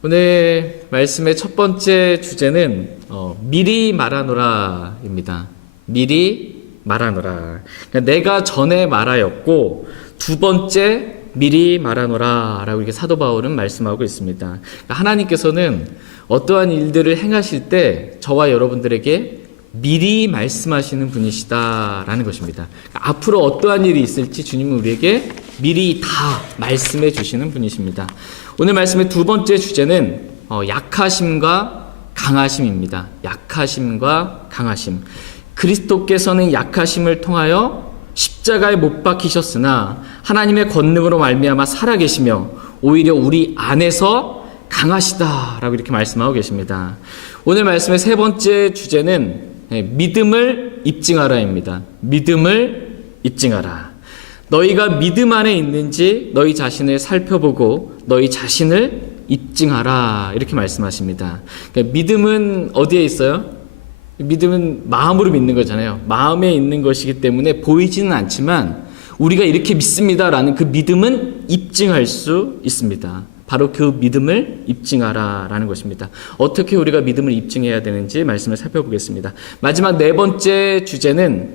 오늘 말씀의 첫 번째 주제는 미리 말하노라입니다. 미리 말하노라. 그러니까 내가 전에 말하였고 두 번째 미리 말하노라라고 이렇게 사도 바울은 말씀하고 있습니다. 그러니까 하나님께서는 어떠한 일들을 행하실 때 저와 여러분들에게 미리 말씀하시는 분이시다라는 것입니다. 그러니까 앞으로 어떠한 일이 있을지 주님은 우리에게 미리 다 말씀해 주시는 분이십니다. 오늘 말씀의 두 번째 주제는 약하심과 강하심입니다. 약하심과 강하심. 그리스도께서는 약하심을 통하여 십자가에 못 박히셨으나 하나님의 권능으로 말미암아 살아계시며 오히려 우리 안에서 강하시다라고 이렇게 말씀하고 계십니다. 오늘 말씀의 세 번째 주제는 믿음을 입증하라입니다. 믿음을 입증하라. 너희가 믿음 안에 있는지 너희 자신을 살펴보고 너희 자신을 입증하라 이렇게 말씀하십니다. 그러니까 믿음은 어디에 있어요? 믿음은 마음으로 믿는 거잖아요. 마음에 있는 것이기 때문에 보이지는 않지만 우리가 이렇게 믿습니다라는 그 믿음은 입증할 수 있습니다. 바로 그 믿음을 입증하라라는 것입니다. 어떻게 우리가 믿음을 입증해야 되는지 말씀을 살펴보겠습니다. 마지막 네 번째 주제는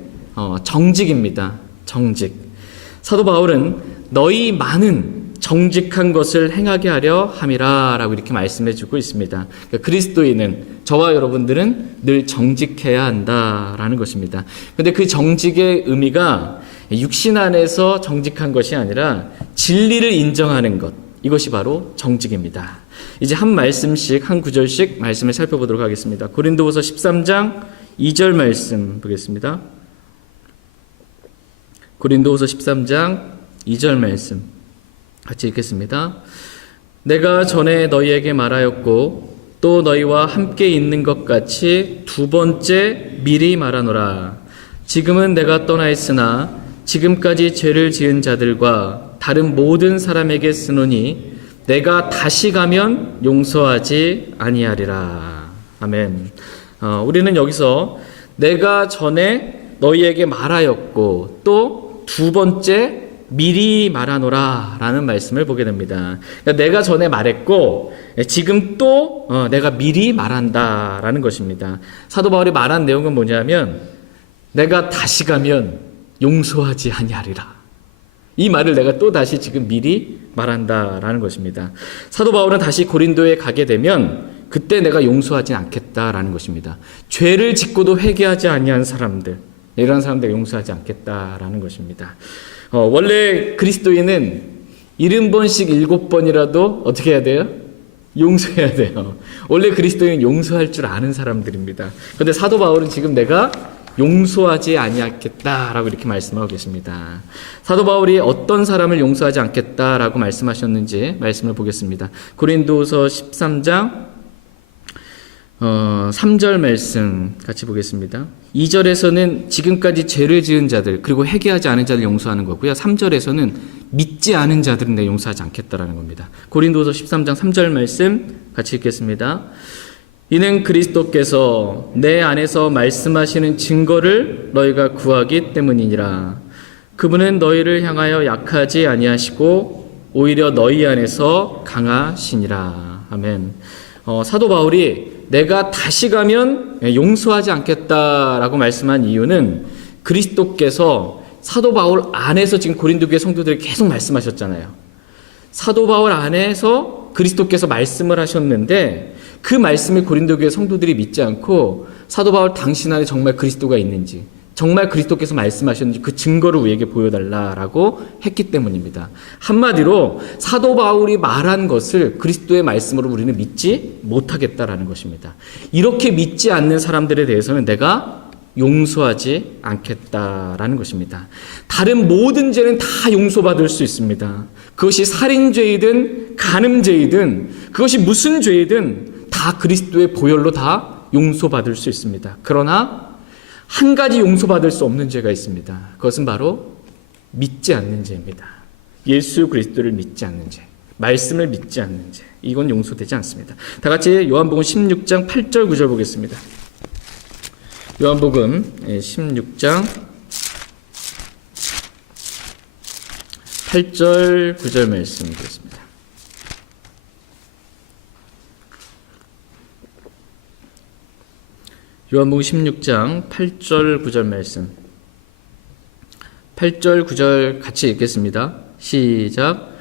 정직입니다. 정직. 사도 바울은 너희 많은 정직한 것을 행하게 하려 함이라 라고 이렇게 말씀해 주고 있습니다. 그러니까 그리스도인은 저와 여러분들은 늘 정직해야 한다라는 것입니다. 그런데 그 정직의 의미가 육신 안에서 정직한 것이 아니라 진리를 인정하는 것, 이것이 바로 정직입니다. 이제 한 말씀씩 한 구절씩 말씀을 살펴보도록 하겠습니다. 고린도후서 13장 2절 말씀 보겠습니다. 고린도후서 13장 2절 말씀 같이 읽겠습니다. 내가 전에 너희에게 말하였고 또 너희와 함께 있는 것 같이 두 번째 미리 말하노라. 지금은 내가 떠나 있으나 지금까지 죄를 지은 자들과 다른 모든 사람에게 쓰노니 내가 다시 가면 용서하지 아니하리라. 아멘. 우리는 여기서 내가 전에 너희에게 말하였고 또 두 번째 미리 말하노라 라는 말씀을 보게 됩니다. 그러니까 내가 전에 말했고 지금 또 내가 미리 말한다 라는 것입니다. 사도 바울이 말한 내용은 뭐냐면 내가 다시 가면 용서하지 아니하리라. 이 말을 내가 또 다시 지금 미리 말한다 라는 것입니다. 사도 바울은 다시 고린도에 가게 되면 그때 내가 용서하지 않겠다라는 것입니다. 죄를 짓고도 회개하지 아니한 사람들, 이런 사람들 용서하지 않겠다라는 것입니다. 원래 그리스도인은 70번씩 7번이라도 어떻게 해야 돼요? 용서해야 돼요. 원래 그리스도인은 용서할 줄 아는 사람들입니다. 그런데 사도 바울은 지금 내가 용서하지 아니하겠다라고 이렇게 말씀하고 계십니다. 사도 바울이 어떤 사람을 용서하지 않겠다라고 말씀하셨는지 말씀을 보겠습니다. 고린도후서 13장 3절 말씀 같이 보겠습니다. 2절에서는 지금까지 죄를 지은 자들 그리고 회개하지 않은 자들 용서하는 거고요. 3절에서는 믿지 않은 자들은 내 용서하지 않겠다라는 겁니다. 고린도후서 13장 3절 말씀 같이 읽겠습니다. 이는 그리스도께서 내 안에서 말씀하시는 증거를 너희가 구하기 때문이니라. 그분은 너희를 향하여 약하지 아니하시고 오히려 너희 안에서 강하시니라. 아멘. 사도 바울이 내가 다시 가면 용서하지 않겠다라고 말씀한 이유는 그리스도께서 사도 바울 안에서 지금 고린도 교회 성도들에게 계속 말씀하셨잖아요. 사도 바울 안에서 그리스도께서 말씀을 하셨는데 그 말씀을 고린도 교회 성도들이 믿지 않고 사도 바울 당신 안에 정말 그리스도가 있는지 정말 그리스도께서 말씀하셨는지 그 증거를 우리에게 보여달라라고 했기 때문입니다. 한마디로 사도 바울이 말한 것을 그리스도의 말씀으로 우리는 믿지 못하겠다라는 것입니다. 이렇게 믿지 않는 사람들에 대해서는 내가 용서하지 않겠다라는 것입니다. 다른 모든 죄는 다 용서받을 수 있습니다. 그것이 살인죄이든 간음죄이든 그것이 무슨 죄이든 다 그리스도의 보혈로 다 용서받을 수 있습니다. 그러나 한 가지 용서받을 수 없는 죄가 있습니다. 그것은 바로 믿지 않는 죄입니다. 예수 그리스도를 믿지 않는 죄, 말씀을 믿지 않는 죄, 이건 용서되지 않습니다. 다 같이 요한복음 16장 8절 9절 보겠습니다. 요한복음 16장 8절 9절 말씀 보겠습니다. 요한복음 16장 8절 9절 말씀. 8절 9절 같이 읽겠습니다. 시작.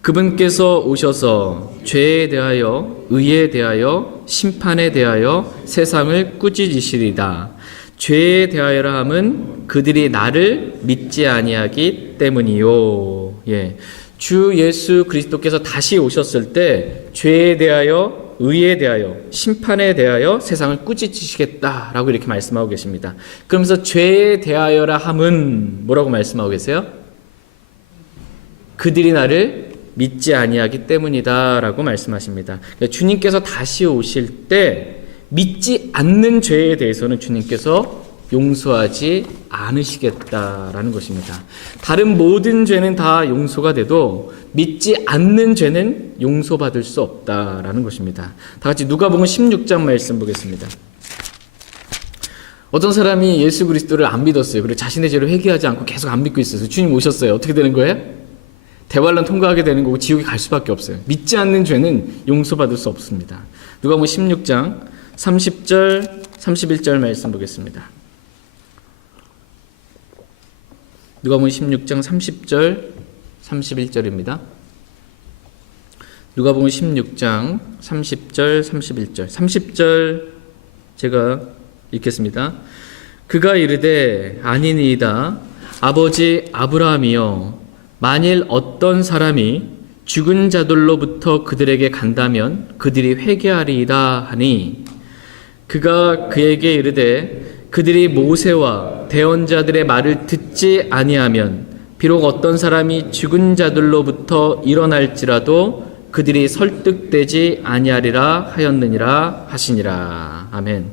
그분께서 오셔서 죄에 대하여 의에 대하여 심판에 대하여 세상을 꾸짖으시리다. 죄에 대하여라 함은 그들이 나를 믿지 아니하기 때문이요. 예. 주 예수 그리스도께서 다시 오셨을 때 죄에 대하여 의에 대하여 심판에 대하여 세상을 꾸짖으시겠다라고 이렇게 말씀하고 계십니다. 그러면서 죄에 대하여라 함은 뭐라고 말씀하고 계세요? 그들이 나를 믿지 아니하기 때문이다라고 말씀하십니다. 그러니까 주님께서 다시 오실 때 믿지 않는 죄에 대해서는 주님께서 용서하지 않으시겠다라는 것입니다. 다른 모든 죄는 다 용서가 돼도 믿지 않는 죄는 용서받을 수 없다라는 것입니다. 다 같이 누가복음 16장 말씀 보겠습니다. 어떤 사람이 예수 그리스도를 안 믿었어요. 그리고 자신의 죄를 회개하지 않고 계속 안 믿고 있어서 주님 오셨어요. 어떻게 되는 거예요? 대환란 통과하게 되는 거고 지옥에 갈 수밖에 없어요. 믿지 않는 죄는 용서받을 수 없습니다. 누가복음 16장 30절 31절 말씀 보겠습니다. 누가복음 16장 30절 31절입니다. 누가복음 16장 30절 31절 30절 제가 읽겠습니다. 그가 이르되 아니니이다. 아버지 아브라함이여 만일 어떤 사람이 죽은 자들로부터 그들에게 간다면 그들이 회개하리이다 하니 그가 그에게 이르되 그들이 모세와 대언자들의 말을 듣지 아니하면 비록 어떤 사람이 죽은 자들로부터 일어날지라도 그들이 설득되지 아니하리라 하였느니라 하시니라. 아멘.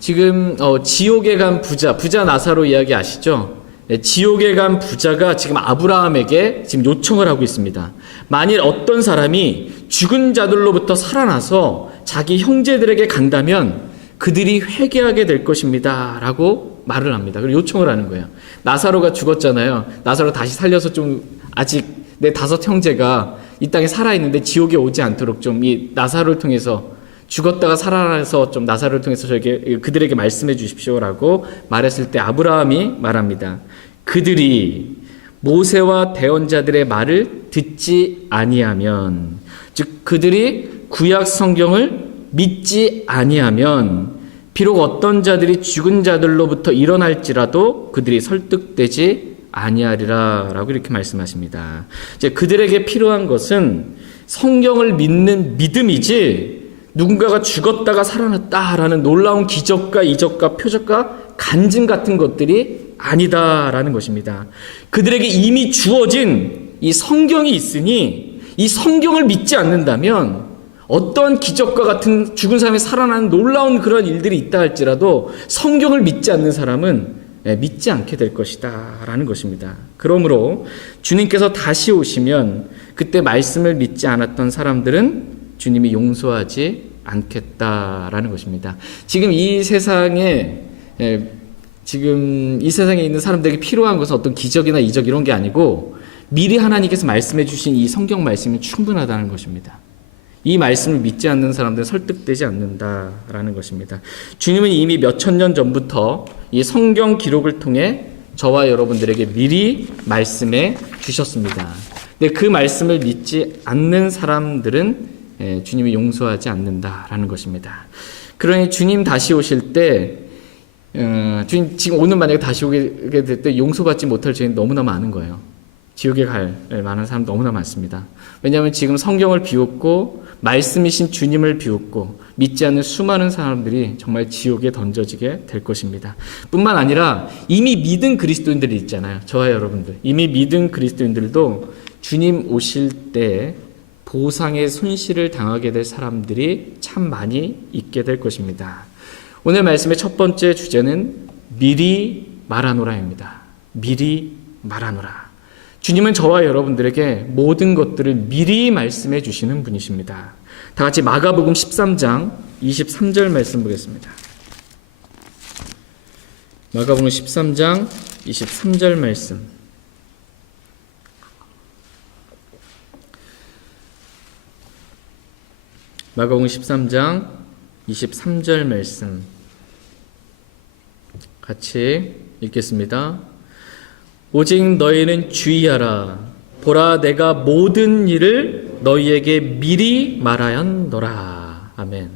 지금 지옥에 간 부자 나사로 이야기 아시죠? 지옥에 간 부자가 지금 아브라함에게 지금 요청을 하고 있습니다. 만일 어떤 사람이 죽은 자들로부터 살아나서 자기 형제들에게 간다면 그들이 회개하게 될 것입니다 라고 말을 합니다. 그리고 요청을 하는 거예요. 나사로가 죽었잖아요. 나사로 다시 살려서 좀 아직 내 5 형제가 이 땅에 살아있는데 지옥에 오지 않도록 좀 이 나사로를 통해서 죽었다가 살아나서 좀 나사로를 통해서 그들에게 말씀해 주십시오라고 말했을 때 아브라함이 말합니다. 그들이 모세와 대언자들의 말을 듣지 아니하면, 즉 그들이 구약 성경을 믿지 아니하면 비록 어떤 자들이 죽은 자들로부터 일어날지라도 그들이 설득되지 아니하리라 라고 이렇게 말씀하십니다. 이제 그들에게 필요한 것은 성경을 믿는 믿음이지 누군가가 죽었다가 살아났다라는 놀라운 기적과 이적과 표적과 간증 같은 것들이 아니다라는 것입니다. 그들에게 이미 주어진 이 성경이 있으니 이 성경을 믿지 않는다면 어떤 기적과 같은 죽은 사람이 살아나는 놀라운 그런 일들이 있다 할지라도 성경을 믿지 않는 사람은 믿지 않게 될 것이다 라는 것입니다. 그러므로 주님께서 다시 오시면 그때 말씀을 믿지 않았던 사람들은 주님이 용서하지 않겠다라는 것입니다. 지금 이 세상에 있는 사람들에게 필요한 것은 어떤 기적이나 이적 이런 게 아니고 미리 하나님께서 말씀해 주신 이 성경 말씀이 충분하다는 것입니다. 이 말씀을 믿지 않는 사람들은 설득되지 않는다라는 것입니다. 주님은 이미 몇천 년 전부터 이 성경 기록을 통해 저와 여러분들에게 미리 말씀해 주셨습니다. 근데 그 말씀을 믿지 않는 사람들은 주님이 용서하지 않는다라는 것입니다. 그러니 주님 다시 오실 때 주님 지금 오늘 만약에 다시 오게 될 때 용서받지 못할 죄는 너무나 많은 거예요. 지옥에 갈 만한 사람 너무나 많습니다. 왜냐하면 지금 성경을 비웃고 말씀이신 주님을 비웃고 믿지 않는 수많은 사람들이 정말 지옥에 던져지게 될 것입니다. 뿐만 아니라 이미 믿은 그리스도인들이 있잖아요. 저와 여러분들 이미 믿은 그리스도인들도 주님 오실 때 보상의 손실을 당하게 될 사람들이 참 많이 있게 될 것입니다. 오늘 말씀의 첫 번째 주제는 미리 말하노라입니다. 미리 말하노라. 주님은 저와 여러분들에게 모든 것들을 미리 말씀해 주시는 분이십니다. 다 같이 마가복음 13장 23절 말씀 보겠습니다. 마가복음 13장 23절 말씀. 마가복음 13장 23절 말씀. 같이 읽겠습니다. 오직 너희는 주의하라. 보라, 내가 모든 일을 너희에게 미리 말하였노라. 아멘.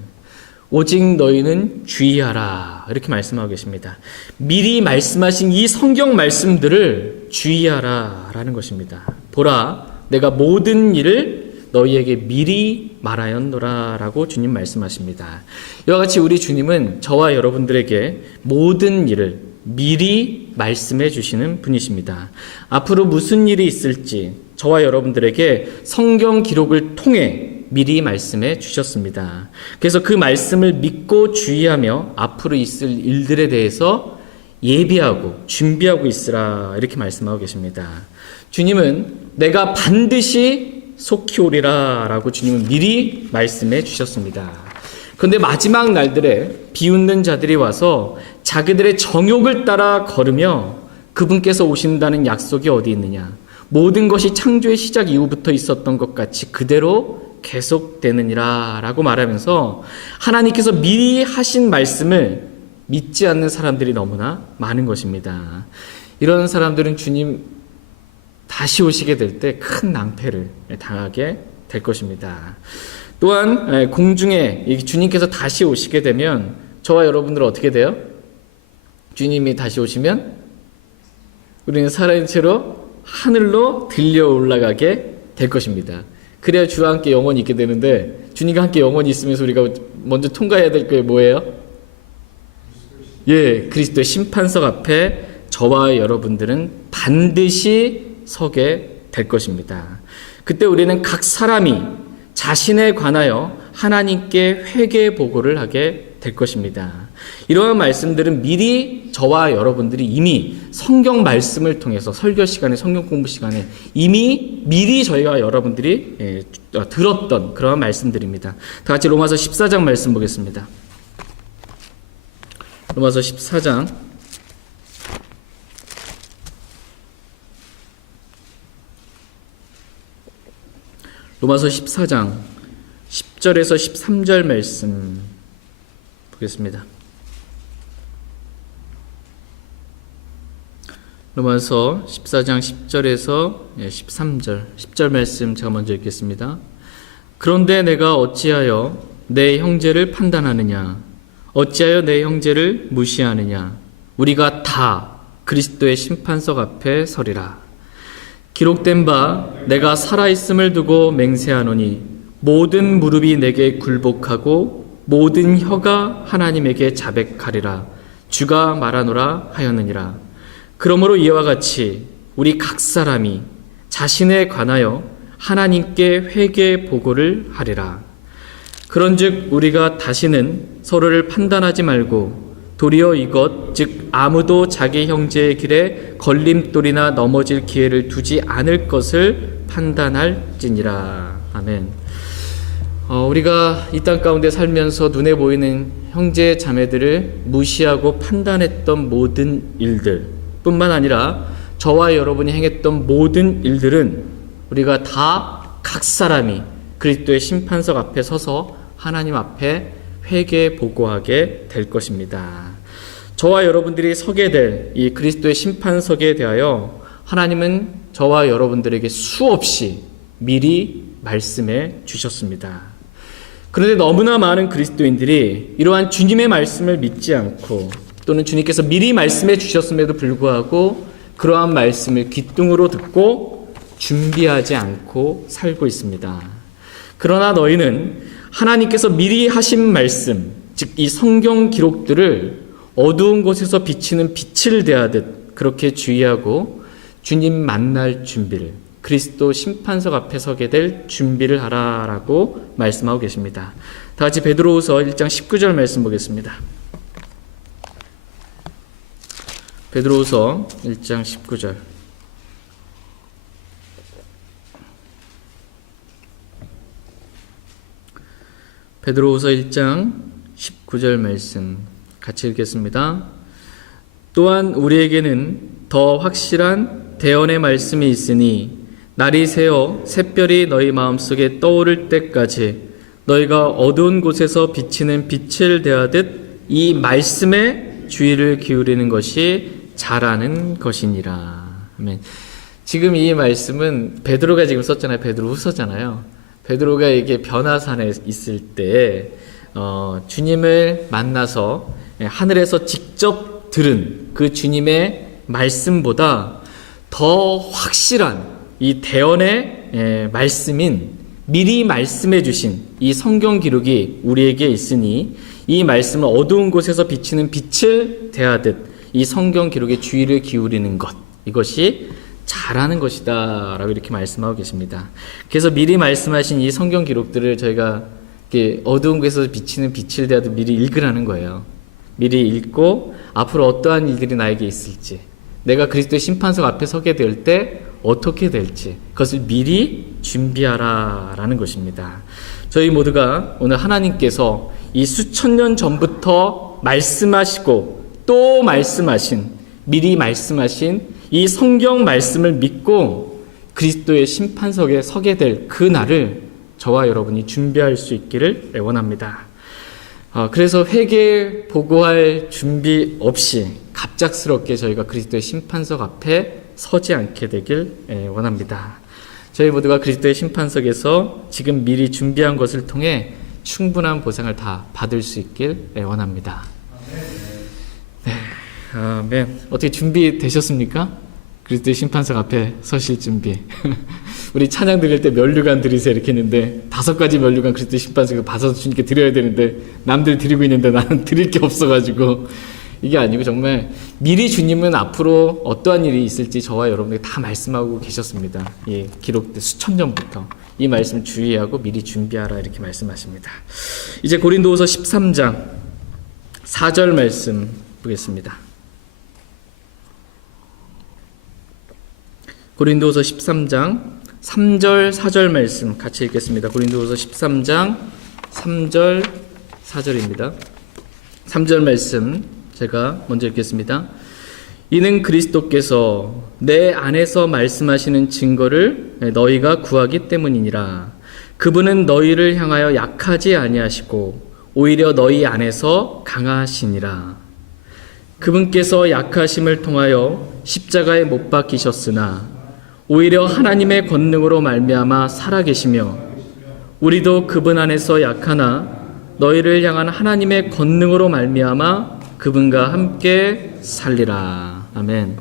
오직 너희는 주의하라. 이렇게 말씀하고 계십니다. 미리 말씀하신 이 성경 말씀들을 주의하라 라는 것입니다. 보라, 내가 모든 일을 너희에게 미리 말하였노라 라고 주님 말씀하십니다. 이와 같이 우리 주님은 저와 여러분들에게 모든 일을 미리 말씀해 주시는 분이십니다. 앞으로 무슨 일이 있을지 저와 여러분들에게 성경 기록을 통해 미리 말씀해 주셨습니다. 그래서 그 말씀을 믿고 주의하며 앞으로 있을 일들에 대해서 예비하고 준비하고 있으라 이렇게 말씀하고 계십니다. 주님은 내가 반드시 속히 오리라 라고 주님은 미리 말씀해 주셨습니다. 그런데 마지막 날들에 비웃는 자들이 와서 자기들의 정욕을 따라 걸으며 그분께서 오신다는 약속이 어디 있느냐, 모든 것이 창조의 시작 이후부터 있었던 것 같이 그대로 계속되느니라 라고 말하면서 하나님께서 미리 하신 말씀을 믿지 않는 사람들이 너무나 많은 것입니다. 이런 사람들은 주님 다시 오시게 될 때 큰 낭패를 당하게 될 것입니다. 또한 공중에 주님께서 다시 오시게 되면 저와 여러분들은 어떻게 돼요? 주님이 다시 오시면 우리는 살아있는 채로 하늘로 들려 올라가게 될 것입니다. 그래야 주와 함께 영원히 있게 되는데 주님과 함께 영원히 있으면서 우리가 먼저 통과해야 될 게 뭐예요? 그리스도의 심판석 앞에 저와 여러분들은 반드시 서게 될 것입니다. 그때 우리는 각 사람이 자신에 관하여 하나님께 회개 보고를 하게 될 것입니다. 이러한 말씀들은 미리 저와 여러분들이 이미 성경 말씀을 통해서 설교 시간에, 성경 공부 시간에 이미 미리 저희와 여러분들이 들었던 그러한 말씀들입니다. 다 같이 로마서 14장 말씀 보겠습니다. 로마서 14장 로마서 14장 10절에서 13절 말씀 보겠습니다. 로마서 14장 10절에서 13절 10절 말씀 제가 먼저 읽겠습니다. 그런데 내가 어찌하여 내 형제를 판단하느냐, 어찌하여 내 형제를 무시하느냐, 우리가 다 그리스도의 심판석 앞에 서리라. 기록된 바 내가 살아있음을 두고 맹세하노니 모든 무릎이 내게 굴복하고 모든 혀가 하나님에게 자백하리라. 주가 말하노라 하였느니라. 그러므로 이와 같이 우리 각 사람이 자신에 관하여 하나님께 회개 보고를 하리라. 그런즉 우리가 다시는 서로를 판단하지 말고 도리어 이것 즉 아무도 자기 형제의 길에 걸림돌이나 넘어질 기회를 두지 않을 것을 판단할지니라. 아멘. 우리가 이 땅 가운데 살면서 눈에 보이는 형제 자매들을 무시하고 판단했던 모든 일들 뿐만 아니라 저와 여러분이 행했던 모든 일들은 우리가 다 각 사람이 그리스도의 심판석 앞에 서서 하나님 앞에 회개 보고하게 될 것입니다. 저와 여러분들이 서게 될 이 그리스도의 심판석에 대하여 하나님은 저와 여러분들에게 수없이 미리 말씀해 주셨습니다. 그런데 너무나 많은 그리스도인들이 이러한 주님의 말씀을 믿지 않고 또는 주님께서 미리 말씀해 주셨음에도 불구하고 그러한 말씀을 귓등으로 듣고 준비하지 않고 살고 있습니다. 그러나 너희는 하나님께서 미리 하신 말씀, 즉 이 성경 기록들을 어두운 곳에서 비치는 빛을 대하듯 그렇게 주의하고 주님 만날 준비를, 그리스도 심판석 앞에 서게 될 준비를 하라라고 말씀하고 계십니다. 다 같이 베드로후서 1장 19절 말씀 보겠습니다. 베드로후서 1장 19절. 베드로후서 1장 19절 말씀 같이 읽겠습니다. 또한 우리에게는 더 확실한 대언의 말씀이 있으니 날이 새어 샛별이 너희 마음속에 떠오를 때까지 너희가 어두운 곳에서 비치는 빛을 대하듯 이 말씀에 주의를 기울이는 것이 잘하는 것이니라. 아멘. 지금 이 말씀은 베드로가 지금 썼잖아요. 베드로 후서잖아요. 베드로가 이게 변화산에 있을 때 주님을 만나서 하늘에서 직접 들은 그 주님의 말씀보다 더 확실한 이 대언의 말씀인 미리 말씀해 주신 이 성경 기록이 우리에게 있으니 이 말씀을 어두운 곳에서 비치는 빛을 대하듯 이 성경 기록에 주의를 기울이는 것, 이것이 잘하는 것이다 라고 이렇게 말씀하고 계십니다. 그래서 미리 말씀하신 이 성경 기록들을 저희가 이렇게 어두운 곳에서 비치는 빛을 대하듯 미리 읽으라는 거예요. 미리 읽고 앞으로 어떠한 일들이 나에게 있을지, 내가 그리스도의 심판석 앞에 서게 될 때 어떻게 될지 그것을 미리 준비하라 라는 것입니다. 저희 모두가 오늘 하나님께서 이 수천 년 전부터 말씀하시고 또 말씀하신, 미리 말씀하신 이 성경 말씀을 믿고 그리스도의 심판석에 서게 될 그 날을 저와 여러분이 준비할 수 있기를 원합니다. 그래서 회개 보고할 준비 없이 갑작스럽게 저희가 그리스도의 심판석 앞에 서지 않게 되길 원합니다. 저희 모두가 그리스도의 심판석에서 지금 미리 준비한 것을 통해 충분한 보상을 다 받을 수 있길 원합니다. 네, 아멘. 어떻게 준비되셨습니까? 그리스도의 심판석 앞에 서실 준비. 우리 찬양 드릴 때 면류관 드리세요 이렇게 했는데 5가지 면류관 그리스도의 심판석에 받아서 주님께 드려야 되는데 남들 드리고 있는데 나는 드릴 게 없어가지고 이게 아니고 정말 미리 주님은 앞으로 어떠한 일이 있을지 저와 여러분에게 다 말씀하고 계셨습니다. 예, 기록된 수천 년부터 이 말씀 주의하고 미리 준비하라 이렇게 말씀하십니다. 이제 고린도후서 13장 4절 말씀 보겠습니다. 고린도후서 13장 3절 4절 말씀 같이 읽겠습니다. 고린도후서 13장 3절 4절입니다. 3절 말씀 제가 먼저 읽겠습니다. 이는 그리스도께서 내 안에서 말씀하시는 증거를 너희가 구하기 때문이니라. 그분은 너희를 향하여 약하지 아니하시고 오히려 너희 안에서 강하시니라. 그분께서 약하심을 통하여 십자가에 못 박히셨으나 오히려 하나님의 권능으로 말미암아 살아계시며 우리도 그분 안에서 약하나 너희를 향한 하나님의 권능으로 말미암아 그분과 함께 살리라. 아멘.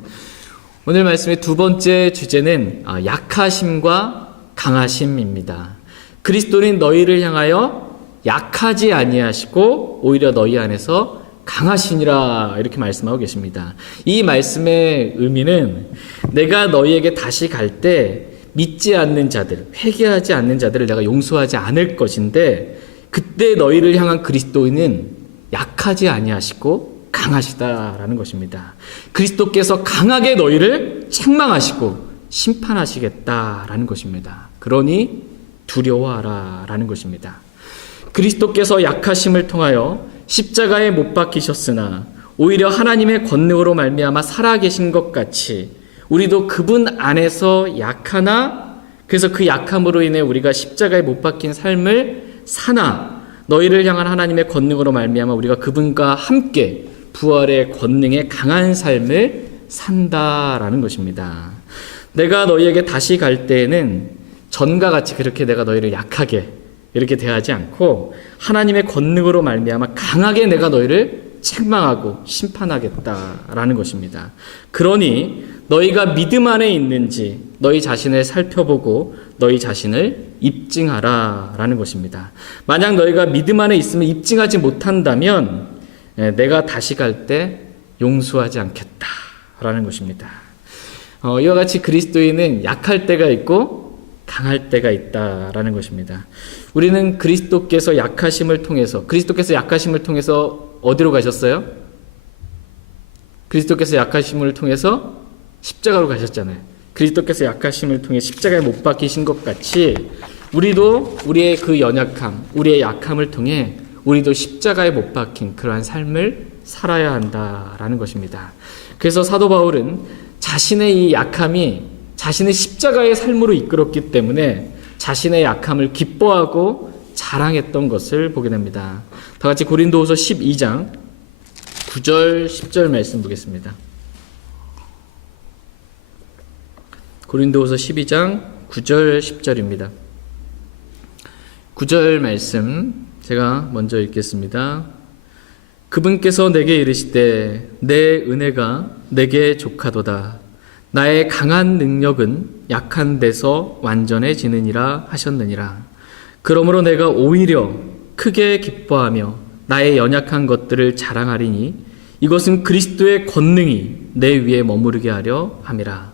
오늘 말씀의 두 번째 주제는 약하심과 강하심입니다. 그리스도는 너희를 향하여 약하지 아니하시고 오히려 너희 안에서 강하시니라 이렇게 말씀하고 계십니다. 이 말씀의 의미는 내가 너희에게 다시 갈 때 믿지 않는 자들, 회개하지 않는 자들을 내가 용서하지 않을 것인데 그때 너희를 향한 그리스도인은 약하지 아니하시고 강하시다라는 것입니다. 그리스도께서 강하게 너희를 책망하시고 심판하시겠다라는 것입니다. 그러니 두려워하라라는 것입니다. 그리스도께서 약하심을 통하여 십자가에 못 박히셨으나 오히려 하나님의 권능으로 말미암아 살아계신 것 같이 우리도 그분 안에서 약하나 그래서 그 약함으로 인해 우리가 십자가에 못 박힌 삶을 사나 너희를 향한 하나님의 권능으로 말미암아 우리가 그분과 함께 부활의 권능에 강한 삶을 산다라는 것입니다. 내가 너희에게 다시 갈 때에는 전과 같이 그렇게 내가 너희를 약하게 이렇게 대하지 않고 하나님의 권능으로 말미암아 강하게 내가 너희를 책망하고 심판하겠다라는 것입니다. 그러니 너희가 믿음 안에 있는지 너희 자신을 살펴보고 너희 자신을 입증하라라는 것입니다. 만약 너희가 믿음 안에 있으면 입증하지 못한다면 내가 다시 갈 때 용서하지 않겠다라는 것입니다. 이와 같이 그리스도인은 약할 때가 있고 강할 때가 있다라는 것입니다. 우리는 그리스도께서 약하심을 통해서 어디로 가셨어요? 그리스도께서 약하심을 통해서 십자가로 가셨잖아요. 그리스도께서 약하심을 통해 십자가에 못 박히신 것 같이 우리도 우리의 그 연약함, 우리의 약함을 통해 우리도 십자가에 못 박힌 그러한 삶을 살아야 한다라는 것입니다. 그래서 사도 바울은 자신의 이 약함이 자신의 십자가의 삶으로 이끌었기 때문에 자신의 약함을 기뻐하고 자랑했던 것을 보게 됩니다. 다 같이 고린도후서 12장 9절, 10절 말씀 보겠습니다. 고린도후서 12장 9절, 10절입니다. 9절 말씀 제가 먼저 읽겠습니다. 그분께서 내게 이르시되 내 은혜가 내게 족하도다. 나의 강한 능력은 약한 데서 완전해지느니라 하셨느니라. 그러므로 내가 오히려 크게 기뻐하며 나의 연약한 것들을 자랑하리니 이것은 그리스도의 권능이 내 위에 머무르게 하려 함이라.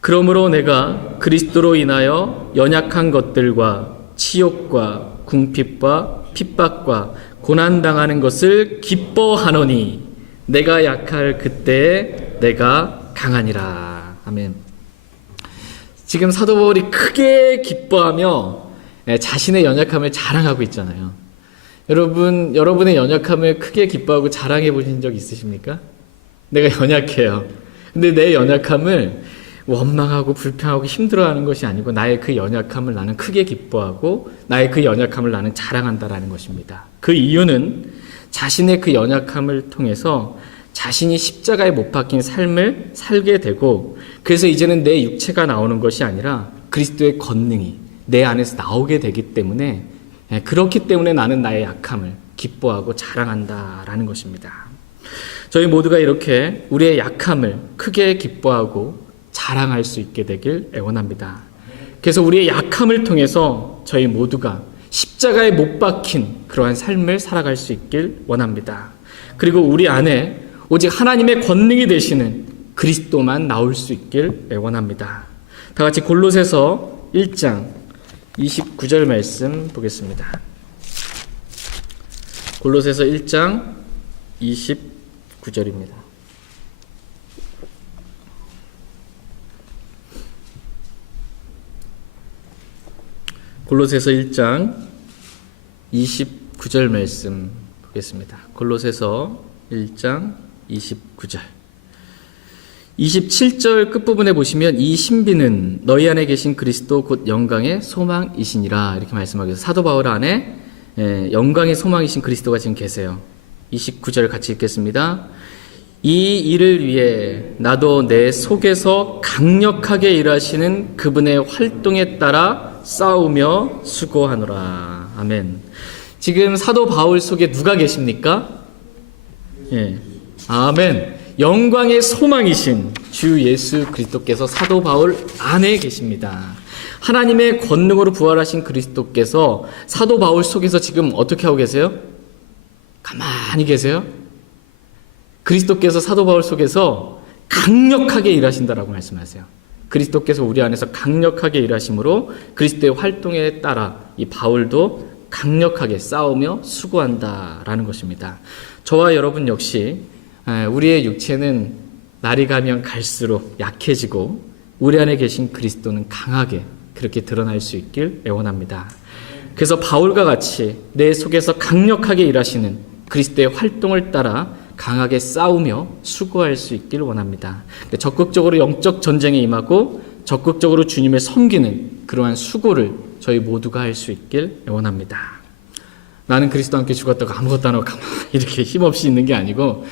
그러므로 내가 그리스도로 인하여 연약한 것들과 치욕과 궁핍과 핍박과 고난당하는 것을 기뻐하노니 내가 약할 그때에 내가 강하니라. 아멘. 지금 사도 바울이 크게 기뻐하며 자신의 연약함을 자랑하고 있잖아요. 여러분의 연약함을 크게 기뻐하고 자랑해 보신 적 있으십니까? 내가 연약해요. 근데 내 연약함을 원망하고 불평하고 힘들어하는 것이 아니고 나의 그 연약함을 나는 크게 기뻐하고 나의 그 연약함을 나는 자랑한다라는 것입니다. 그 이유는 자신의 그 연약함을 통해서 자신이 십자가에 못 박힌 삶을 살게 되고 그래서 이제는 내 육체가 나오는 것이 아니라 그리스도의 권능이 내 안에서 나오게 되기 때문에 그렇기 때문에 나는 나의 약함을 기뻐하고 자랑한다라는 것입니다. 저희 모두가 이렇게 우리의 약함을 크게 기뻐하고 자랑할 수 있게 되길 애원합니다. 그래서 우리의 약함을 통해서 저희 모두가 십자가에 못 박힌 그러한 삶을 살아갈 수 있길 원합니다. 그리고 우리 안에 오직 하나님의 권능이 되시는 그리스도만 나올 수 있길 애원합니다. 다 같이 골로새서 1장 29절 말씀 보겠습니다. 골로새서 1장 29절입니다. 골로새서 1장 29절 말씀 보겠습니다. 골로새서 1장 29절 27절 끝부분에 보시면 이 신비는 너희 안에 계신 그리스도 곧 영광의 소망이시니라 이렇게 말씀하고 있어요. 사도 바울 안에 영광의 소망이신 그리스도가 지금 계세요. 29절 같이 읽겠습니다. 이 일을 위해 나도 내 속에서 강력하게 일하시는 그분의 활동에 따라 싸우며 수고하노라. 아멘. 지금 사도 바울 속에 누가 계십니까? 예. 아멘. 영광의 소망이신 주 예수 그리스도께서 사도 바울 안에 계십니다. 하나님의 권능으로 부활하신 그리스도께서 사도 바울 속에서 지금 어떻게 하고 계세요? 가만히 계세요? 그리스도께서 사도 바울 속에서 강력하게 일하신다라고 말씀하세요. 그리스도께서 우리 안에서 강력하게 일하심으로 그리스도의 활동에 따라 이 바울도 강력하게 싸우며 수고한다라는 것입니다. 저와 여러분 역시 우리의 육체는 날이 가면 갈수록 약해지고 우리 안에 계신 그리스도는 강하게 그렇게 드러날 수 있길 애원합니다. 그래서 바울과 같이 내 속에서 강력하게 일하시는 그리스도의 활동을 따라 강하게 싸우며 수고할 수 있길 원합니다. 적극적으로 영적 전쟁에 임하고 적극적으로 주님을 섬기는 그러한 수고를 저희 모두가 할 수 있길 원합니다. 나는 그리스도와 함께 죽었다고 아무것도 안 하고 가만히 이렇게 힘없이 있는 게 아니고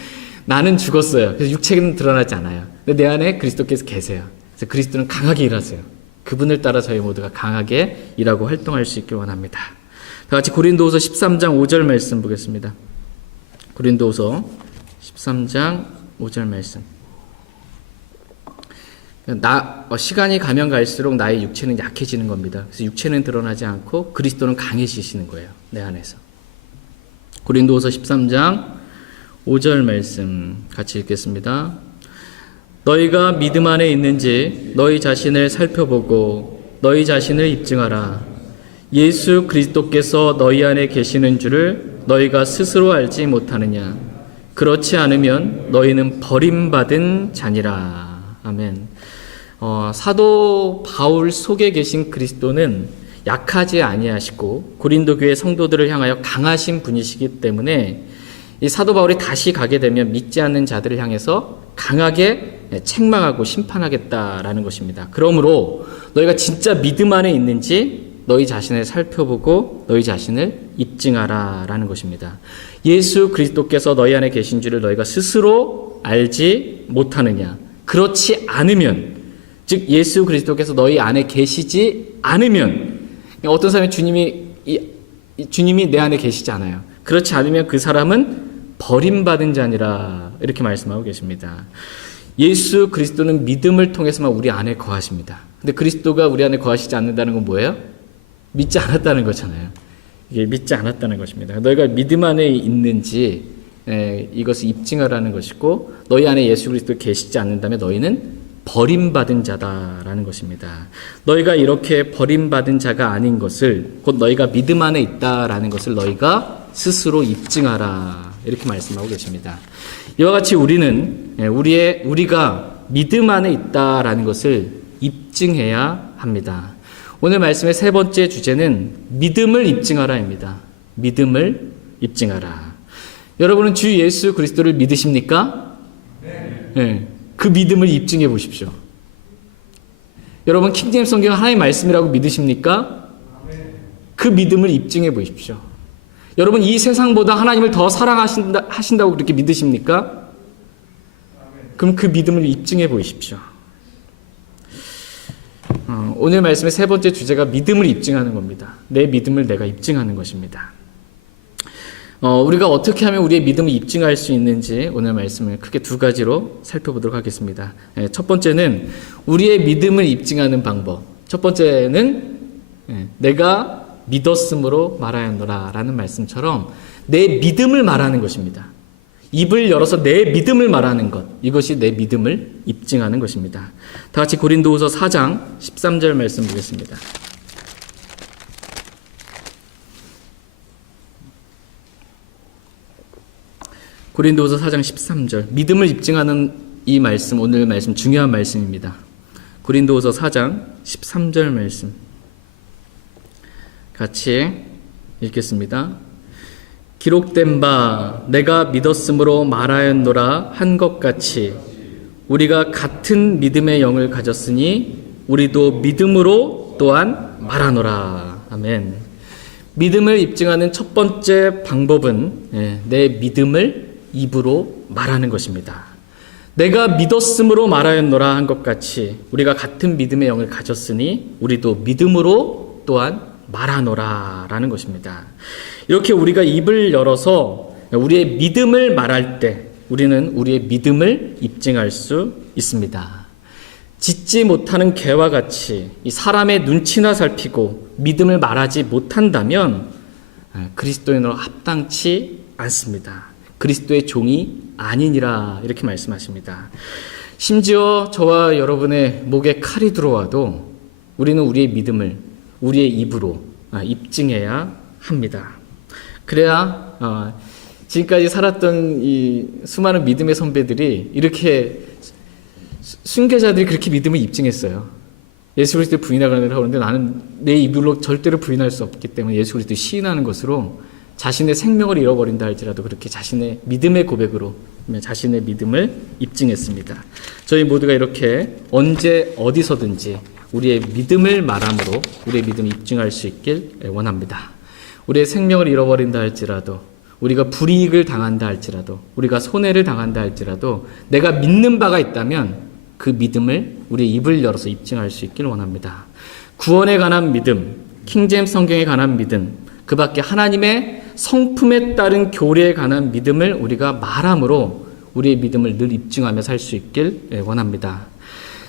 나는 죽었어요. 그래서 육체는 드러나지 않아요. 근데 내 안에 그리스도께서 계세요. 그래서 그리스도는 강하게 일하세요. 그분을 따라 저희 모두가 강하게 일하고 활동할 수 있길 원합니다. 다 같이 고린도후서 13장 5절 말씀 보겠습니다. 고린도후서 13장 5절 말씀. 시간이 가면 갈수록 나의 육체는 약해지는 겁니다. 그래서 육체는 드러나지 않고 그리스도는 강해지시는 거예요. 내 안에서. 고린도후서 13장 5절 말씀 같이 읽겠습니다. 너희가 믿음 안에 있는지 너희 자신을 살펴보고 너희 자신을 입증하라. 예수 그리스도께서 너희 안에 계시는 줄을 너희가 스스로 알지 못하느냐. 그렇지 않으면 너희는 버림받은 자니라. 아멘. 사도 바울 속에 계신 그리스도는 약하지 아니하시고 고린도 교회 성도들을 향하여 강하신 분이시기 때문에 이 사도 바울이 다시 가게 되면 믿지 않는 자들을 향해서 강하게 책망하고 심판하겠다라는 것입니다. 그러므로 너희가 진짜 믿음 안에 있는지 너희 자신을 살펴보고 너희 자신을 입증하라 라는 것입니다. 예수 그리스도께서 너희 안에 계신 줄을 너희가 스스로 알지 못하느냐. 그렇지 않으면, 즉 예수 그리스도께서 너희 안에 계시지 않으면, 어떤 사람이 주님이 내 안에 계시지 않아요. 그렇지 않으면 그 사람은 버림받은 자니라 이렇게 말씀하고 계십니다. 예수 그리스도는 믿음을 통해서만 우리 안에 거하십니다. 근데 그리스도가 우리 안에 거하시지 않는다는 건 뭐예요? 믿지 않았다는 거잖아요. 이게 믿지 않았다는 것입니다. 너희가 믿음 안에 있는지 이것을 입증하라는 것이고, 너희 안에 예수 그리스도 계시지 않는다면 너희는 버림받은 자다라는 것입니다. 너희가 이렇게 버림받은 자가 아닌 것을, 곧 너희가 믿음 안에 있다라는 것을 너희가 스스로 입증하라 이렇게 말씀하고 계십니다. 이와 같이 우리는 우리가 믿음 안에 있다라는 것을 입증해야 합니다. 오늘 말씀의 세 번째 주제는 믿음을 입증하라입니다. 믿음을 입증하라. 여러분은 주 예수 그리스도를 믿으십니까? 네. 그 믿음을 입증해 보십시오. 여러분 킹제임스 성경 하나님의 말씀이라고 믿으십니까? 그 믿음을 입증해 보십시오. 여러분 이 세상보다 하나님을 더 사랑하신다고 그렇게 믿으십니까? 그럼 그 믿음을 입증해 보십시오. 오늘 말씀의 세 번째 주제가 믿음을 입증하는 겁니다. 내 믿음을 내가 입증하는 것입니다. 우리가 어떻게 하면 우리의 믿음을 입증할 수 있는지 오늘 말씀을 크게 두 가지로 살펴보도록 하겠습니다. 첫 번째는 우리의 믿음을 입증하는 방법. 첫 번째는 내가 믿었으므로 말하였노라 라는 말씀처럼 내 믿음을 말하는 것입니다. 입을 열어서 내 믿음을 말하는 것, 이것이 내 믿음을 입증하는 것입니다. 다 같이 고린도후서 4장 13절 말씀 보겠습니다. 고린도후서 4장 13절, 믿음을 입증하는 이 말씀, 오늘 말씀 중요한 말씀입니다. 고린도후서 4장 13절 말씀 같이 읽겠습니다. 기록된 바 내가 믿었으므로 말하였노라 한 것 같이 우리가 같은 믿음의 영을 가졌으니 우리도 믿음으로 또한 말하노라. 아멘. 믿음을 입증하는 첫 번째 방법은 내 믿음을 입으로 말하는 것입니다. 내가 믿었으므로 말하였노라 한 것 같이 우리가 같은 믿음의 영을 가졌으니 우리도 믿음으로 또한 말하노라 라는 것입니다. 이렇게 우리가 입을 열어서 우리의 믿음을 말할 때 우리는 우리의 믿음을 입증할 수 있습니다. 짖지 못하는 개와 같이 이 사람의 눈치나 살피고 믿음을 말하지 못한다면 그리스도인으로 합당치 않습니다. 그리스도의 종이 아니니라 이렇게 말씀하십니다. 심지어 저와 여러분의 목에 칼이 들어와도 우리는 우리의 믿음을 우리의 입으로 입증해야 합니다. 그래야 지금까지 살았던 이 수많은 믿음의 선배들이 이렇게 순교자들이 그렇게 믿음을 입증했어요. 예수 그리스도를 부인하려고 하는데 나는 내 입으로 절대로 부인할 수 없기 때문에 예수 그리스도를 시인하는 것으로 자신의 생명을 잃어버린다 할지라도 그렇게 자신의 믿음의 고백으로 자신의 믿음을 입증했습니다. 저희 모두가 이렇게 언제 어디서든지 우리의 믿음을 말함으로 우리의 믿음을 입증할 수 있길 원합니다. 우리의 생명을 잃어버린다 할지라도 우리가 불이익을 당한다 할지라도 우리가 손해를 당한다 할지라도 내가 믿는 바가 있다면 그 믿음을 우리의 입을 열어서 입증할 수 있길 원합니다. 구원에 관한 믿음, 킹제임스 성경에 관한 믿음, 그 밖에 하나님의 성품에 따른 교리에 관한 믿음을 우리가 말함으로 우리의 믿음을 늘 입증하며 살 수 있길 원합니다.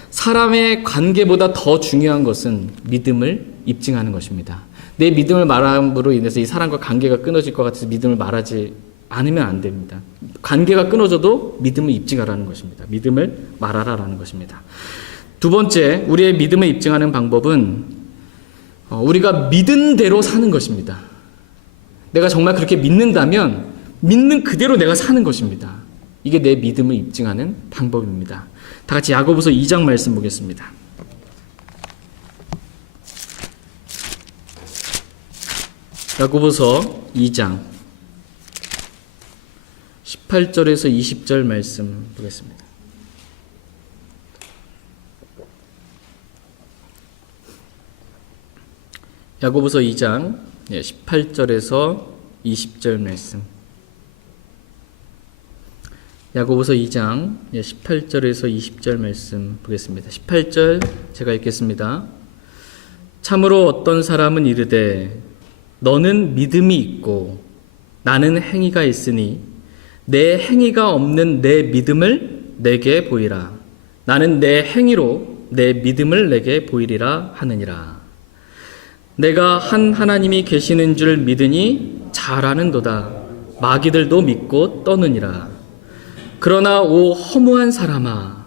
사람의 관계보다 더 중요한 것은 믿음을 입증하는 것입니다. 내 믿음을 말함으로 인해서 이 사람과 관계가 끊어질 것 같아서 믿음을 말하지 않으면 안 됩니다. 관계가 끊어져도 믿음을 입증하라는 것입니다. 믿음을 말하라라는 것입니다. 두 번째, 우리의 믿음을 입증하는 방법은 우리가 믿은 대로 사는 것입니다. 내가 정말 그렇게 믿는다면 믿는 그대로 내가 사는 것입니다. 이게 내 믿음을 입증하는 방법입니다. 다 같이 야고보서 2장 말씀 보겠습니다. 야고보서 2장 18절에서 20절 말씀 보겠습니다. 야고보서 2장 18절에서 20절 말씀. 야고보서 2장 18절에서 20절 말씀 보겠습니다. 18절 제가 읽겠습니다. 참으로 어떤 사람은 이르되 너는 믿음이 있고 나는 행위가 있으니 내 행위가 없는 내 믿음을 내게 보이라. 나는 내 행위로 내 믿음을 내게 보이리라 하느니라. 내가 한 하나님이 계시는 줄 믿으니 잘하는도다. 마귀들도 믿고 떠느니라. 그러나 오 허무한 사람아,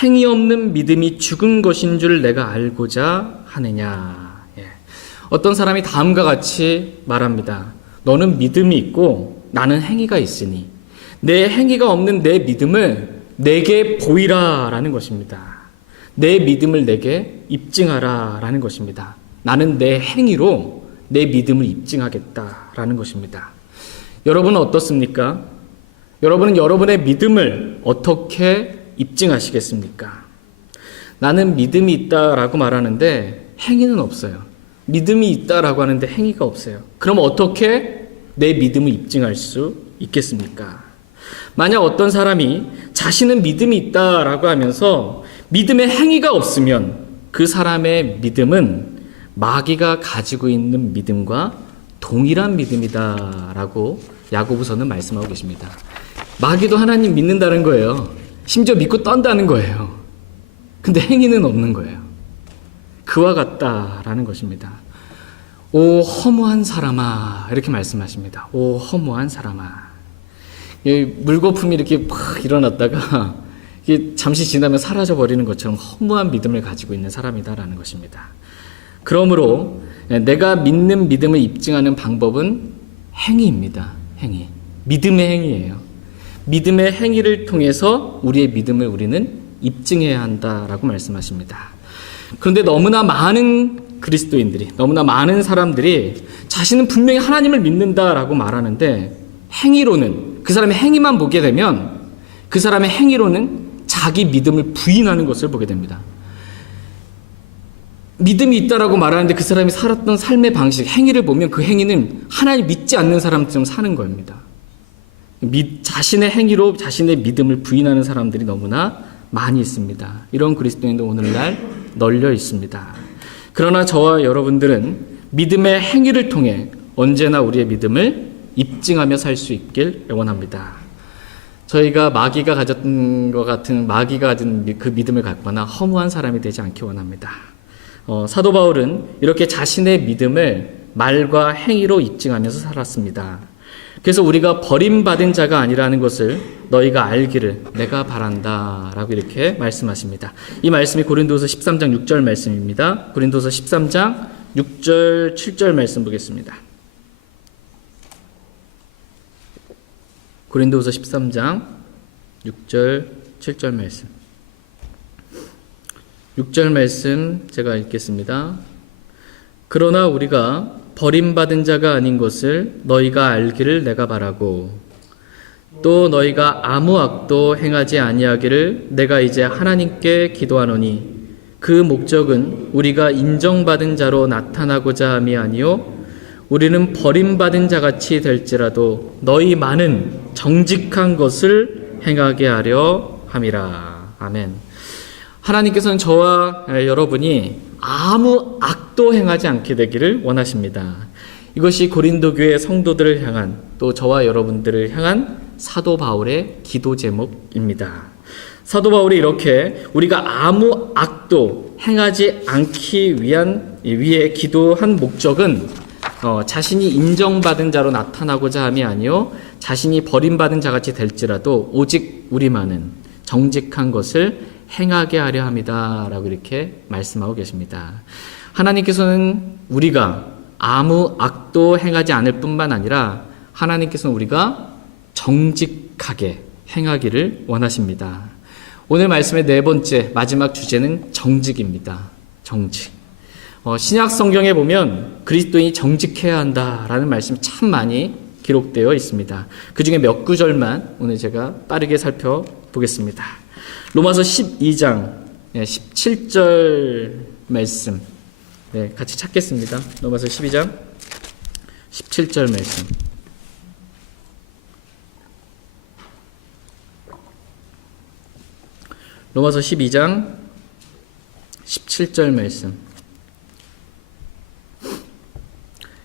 행위 없는 믿음이 죽은 것인 줄 내가 알고자 하느냐. 어떤 사람이 다음과 같이 말합니다. 너는 믿음이 있고 나는 행위가 있으니 내 행위가 없는 내 믿음을 내게 보이라 라는 것입니다. 내 믿음을 내게 입증하라 라는 것입니다. 나는 내 행위로 내 믿음을 입증하겠다 라는 것입니다. 여러분은 어떻습니까? 여러분은 여러분의 믿음을 어떻게 입증하시겠습니까? 나는 믿음이 있다라고 말하는데 행위는 없어요. 믿음이 있다라고 하는데 행위가 없어요. 그럼 어떻게 내 믿음을 입증할 수 있겠습니까? 만약 어떤 사람이 자신은 믿음이 있다라고 하면서 믿음의 행위가 없으면 그 사람의 믿음은 마귀가 가지고 있는 믿음과 동일한 믿음이다라고 야고보서는 말씀하고 계십니다. 마귀도 하나님 믿는다는 거예요. 심지어 믿고 떤다는 거예요. 근데 행위는 없는 거예요. 그와 같다라는 것입니다. 오 허무한 사람아, 이렇게 말씀하십니다. 오 허무한 사람아. 물거품이 이렇게 막 일어났다가 이게 잠시 지나면 사라져버리는 것처럼 허무한 믿음을 가지고 있는 사람이다라는 것입니다. 그러므로 내가 믿는 믿음을 입증하는 방법은 행위입니다. 행위. 믿음의 행위예요. 믿음의 행위를 통해서 우리의 믿음을 우리는 입증해야 한다라고 말씀하십니다. 그런데 너무나 많은 그리스도인들이, 너무나 많은 사람들이 자신은 분명히 하나님을 믿는다라고 말하는데 행위로는, 그 사람의 행위만 보게 되면 그 사람의 행위로는 자기 믿음을 부인하는 것을 보게 됩니다. 믿음이 있다라고 말하는데 그 사람이 살았던 삶의 방식, 행위를 보면 그 행위는 하나님 믿지 않는 사람처럼 사는 겁니다. 자신의 행위로 자신의 믿음을 부인하는 사람들이 너무나 많이 있습니다. 이런 그리스도인도 오늘날 널려 있습니다. 그러나 저와 여러분들은 믿음의 행위를 통해 언제나 우리의 믿음을 입증하며 살 수 있길 원합니다. 저희가 마귀가 가진 그 믿음을 갖거나 허무한 사람이 되지 않기 원합니다. 사도 바울은 이렇게 자신의 믿음을 말과 행위로 입증하면서 살았습니다. 그래서 우리가 버림받은 자가 아니라는 것을 너희가 알기를 내가 바란다 라고 이렇게 말씀하십니다. 이 말씀이 고린도서 13장 6절 말씀입니다. 고린도서 13장 6절 7절 말씀 보겠습니다. 고린도서 13장 6절 7절 말씀. 6절 말씀 제가 읽겠습니다. 그러나 우리가 버림받은 자가 아닌 것을 너희가 알기를 내가 바라고 또 너희가 아무 악도 행하지 아니하기를 내가 이제 하나님께 기도하노니 그 목적은 우리가 인정받은 자로 나타나고자 함이 아니요 우리는 버림받은 자같이 될지라도 너희 많은 정직한 것을 행하게 하려 함이라. 아멘. 하나님께서는 저와 여러분이 아무 악도 행하지 않게 되기를 원하십니다. 이것이 고린도 교회 성도들을 향한, 또 저와 여러분들을 향한 사도 바울의 기도 제목입니다. 사도 바울이 이렇게 우리가 아무 악도 행하지 않기 위해 기도한 목적은 자신이 인정받은 자로 나타나고자 함이 아니요 자신이 버림받은 자같이 될지라도 오직 우리만은 정직한 것을 행하게 하려 합니다 라고 이렇게 말씀하고 계십니다. 하나님께서는 우리가 아무 악도 행하지 않을 뿐만 아니라 하나님께서는 우리가 정직하게 행하기를 원하십니다. 오늘 말씀의 네 번째 마지막 주제는 정직입니다. 정직. 신약 성경에 보면 그리스도인이 정직해야 한다라는 말씀이 참 많이 기록되어 있습니다. 그 중에 몇 구절만 오늘 제가 빠르게 살펴보겠습니다. 로마서 12장 17절 말씀 네, 같이 찾겠습니다. 로마서 12장 17절 말씀. 로마서 12장 17절 말씀.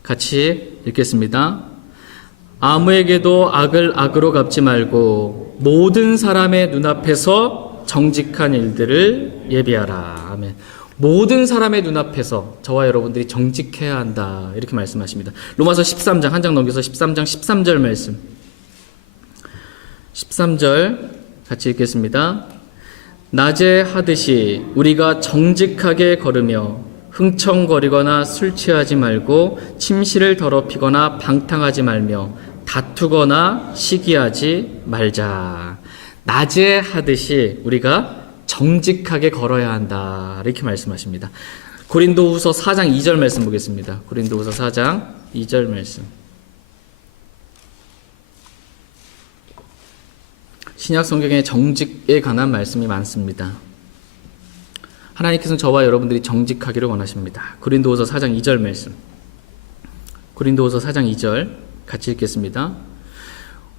같이 읽겠습니다. 아무에게도 악을 악으로 갚지 말고 모든 사람의 눈앞에서 정직한 일들을 예비하라. 아멘. 모든 사람의 눈앞에서 저와 여러분들이 정직해야 한다. 이렇게 말씀하십니다. 로마서 13장 한 장 넘겨서 13장 13절 말씀. 13절 같이 읽겠습니다. 낮에 하듯이 우리가 정직하게 걸으며 흥청거리거나 술 취하지 말고 침실을 더럽히거나 방탕하지 말며 다투거나 시기하지 말자. 낮에 하듯이 우리가 정직하게 걸어야 한다. 이렇게 말씀하십니다. 고린도후서 4장 2절 말씀 보겠습니다. 고린도후서 4장 2절 말씀. 신약 성경에 정직에 관한 말씀이 많습니다. 하나님께서는 저와 여러분들이 정직하기를 원하십니다. 고린도후서 4장 2절 말씀. 고린도후서 4장 2절 같이 읽겠습니다.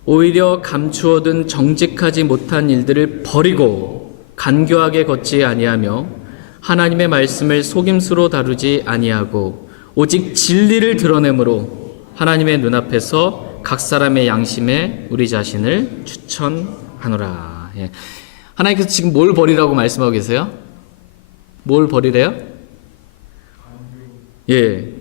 오히려 감추어둔 정직하지 못한 일들을 버리고 간교하게 걷지 아니하며 하나님의 말씀을 속임수로 다루지 아니하고 오직 진리를 드러내므로 하나님의 눈앞에서 각 사람의 양심에 우리 자신을 추천하노라. 예. 하나님께서 지금 뭘 버리라고 말씀하고 계세요? 뭘 버리래요? 예.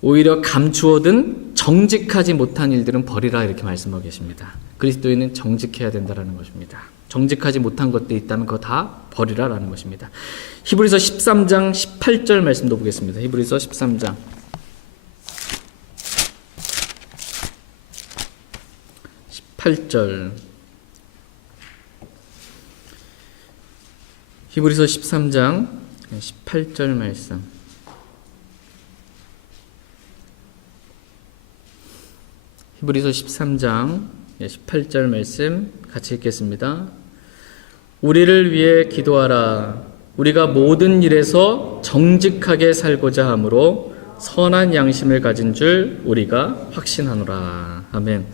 오히려 감추어둔 정직하지 못한 일들은 버리라 이렇게 말씀하고 계십니다. 그리스도인은 정직해야 된다라는 것입니다. 정직하지 못한 것들이 있다면 그거 다 버리라라는 것입니다. 히브리서 13장 18절 말씀도 보겠습니다. 히브리서 13장 18절. 히브리서 13장 18절 말씀. 히브리서 13장 18절 말씀 같이 읽겠습니다. 우리를 위해 기도하라. 우리가 모든 일에서 정직하게 살고자 하므로 선한 양심을 가진 줄 우리가 확신하노라. 아멘.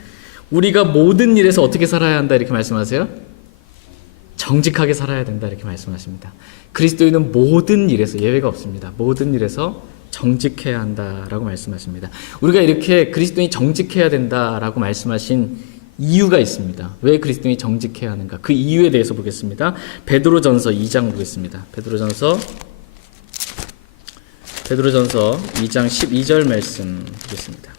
우리가 모든 일에서 어떻게 살아야 한다 이렇게 말씀하세요? 정직하게 살아야 된다 이렇게 말씀하십니다. 그리스도인은 모든 일에서 예외가 없습니다. 모든 일에서 정직해야 한다라고 말씀하십니다. 우리가 이렇게 그리스도인이 정직해야 된다라고 말씀하신 이유가 있습니다. 왜 그리스도인이 정직해야 하는가? 그 이유에 대해서 보겠습니다. 베드로전서 2장 보겠습니다. 베드로전서 2장 12절 말씀 보겠습니다.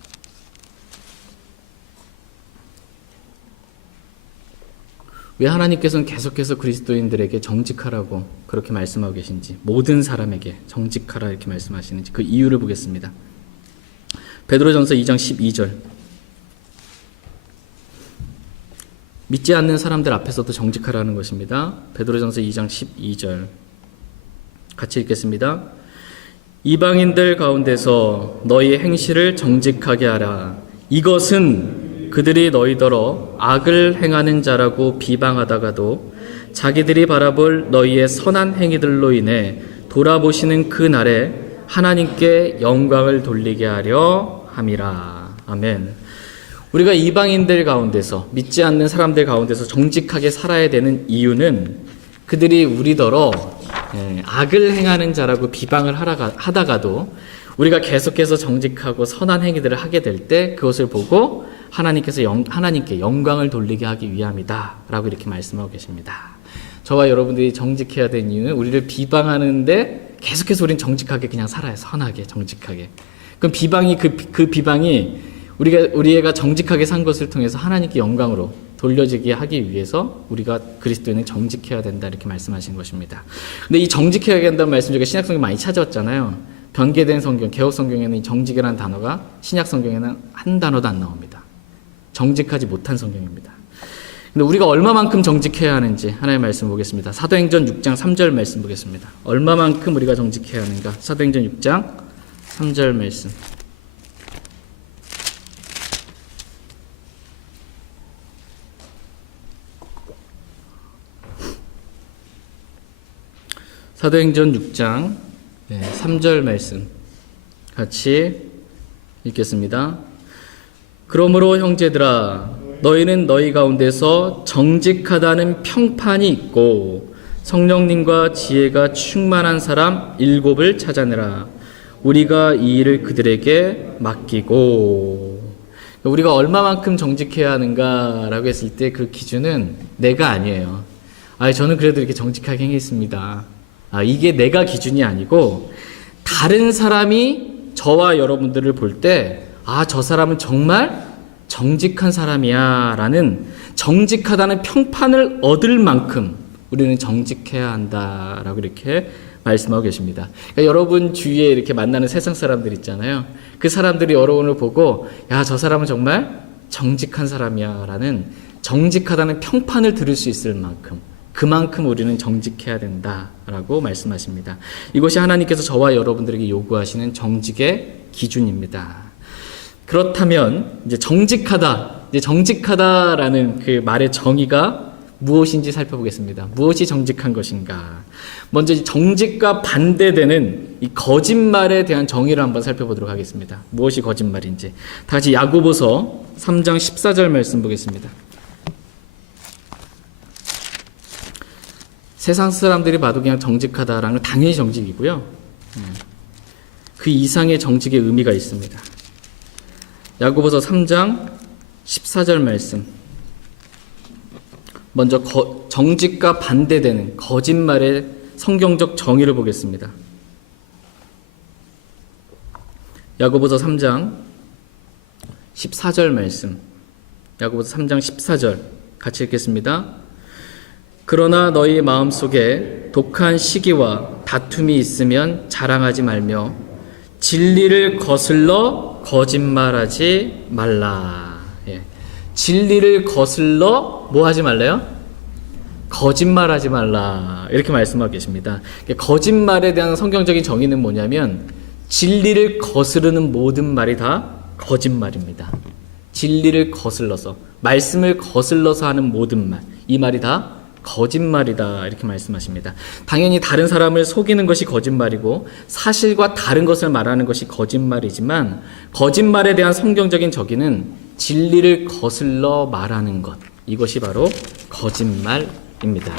왜 하나님께서는 계속해서 그리스도인들에게 정직하라고 그렇게 말씀하고 계신지, 모든 사람에게 정직하라 이렇게 말씀하시는지 그 이유를 보겠습니다. 베드로전서 2장 12절. 믿지 않는 사람들 앞에서도 정직하라는 것입니다. 베드로전서 2장 12절 같이 읽겠습니다. 이방인들 가운데서 너희 행실을 정직하게 하라. 이것은 그들이 너희더러 악을 행하는 자라고 비방하다가도 자기들이 바라볼 너희의 선한 행위들로 인해 돌아보시는 그 날에 하나님께 영광을 돌리게 하려 함이라. 아멘. 우리가 이방인들 가운데서, 믿지 않는 사람들 가운데서 정직하게 살아야 되는 이유는 그들이 우리더러 악을 행하는 자라고 비방을 하다가도 우리가 계속해서 정직하고 선한 행위들을 하게 될 때 그것을 보고 하나님께 영광을 돌리게 하기 위함이다 라고 이렇게 말씀하고 계십니다. 저와 여러분들이 정직해야 되는 이유는 우리를 비방하는데 계속해서 우리는 정직하게 그냥 살아요. 선하게, 정직하게. 그럼 비방이 그 비방이 우리가 정직하게 산 것을 통해서 하나님께 영광으로 돌려지게 하기 위해서 우리가 그리스도인은 정직해야 된다 이렇게 말씀하신 것입니다. 근데 이 정직해야 된다는 말씀 저희가 신약성경에 많이 찾아왔잖아요. 변개된 성경, 개혁성경에는 이 정직이라는 단어가 신약성경에는 한 단어도 안 나옵니다. 정직하지 못한 성경입니다. 근데 우리가 얼마만큼 정직해야 하는지 하나님의 말씀 보겠습니다. 사도행전 6장 3절 말씀 보겠습니다. 얼마만큼 우리가 정직해야 하는가? 사도행전 6장 3절 말씀. 사도행전 6장 3절 말씀 같이 읽겠습니다. 그러므로 형제들아 너희는 너희 가운데서 정직하다는 평판이 있고 성령님과 지혜가 충만한 사람 7을 찾아내라. 우리가 이 일을 그들에게 맡기고. 우리가 얼마만큼 정직해야 하는가라고 했을 때 그 기준은 내가 아니에요. 저는 그래도 이렇게 정직하게 행했습니다. 이게 내가 기준이 아니고 다른 사람이 저와 여러분들을 볼 때 저 사람은 정말 정직한 사람이야 라는 정직하다는 평판을 얻을 만큼 우리는 정직해야 한다라고 이렇게 말씀하고 계십니다. 그러니까 여러분 주위에 이렇게 만나는 세상 사람들 있잖아요. 그 사람들이 여러분을 보고 저 사람은 정말 정직한 사람이야 라는 정직하다는 평판을 들을 수 있을 만큼 그만큼 우리는 정직해야 된다라고 말씀하십니다. 이것이 하나님께서 저와 여러분들에게 요구하시는 정직의 기준입니다. 그렇다면 이제 정직하다라는 그 말의 정의가 무엇인지 살펴보겠습니다. 무엇이 정직한 것인가? 먼저 정직과 반대되는 이 거짓말에 대한 정의를 한번 살펴보도록 하겠습니다. 무엇이 거짓말인지. 다 같이 야고보서 3장 14절 말씀 보겠습니다. 세상 사람들이 봐도 그냥 정직하다라는 건 당연히 정직이고요. 그 이상의 정직의 의미가 있습니다. 야고보서 3장 14절 말씀. 먼저 정직과 반대되는 거짓말의 성경적 정의를 보겠습니다. 야고보서 3장 14절 말씀. 야고보서 3장 14절 같이 읽겠습니다. 그러나 너희 마음속에 독한 시기와 다툼이 있으면 자랑하지 말며 진리를 거슬러 거짓말하지 말라. 진리를 거슬러 뭐 하지 말래요? 거짓말하지 말라. 이렇게 말씀하고 계십니다. 거짓말에 대한 성경적인 정의는 뭐냐면 진리를 거스르는 모든 말이 다 거짓말입니다. 진리를 거슬러서 말씀을 거슬러서 하는 모든 말, 이 말이 다 거짓말이다 이렇게 말씀하십니다. 당연히 다른 사람을 속이는 것이 거짓말이고 사실과 다른 것을 말하는 것이 거짓말이지만 거짓말에 대한 성경적인 정의는 진리를 거슬러 말하는 것, 이것이 바로 거짓말입니다.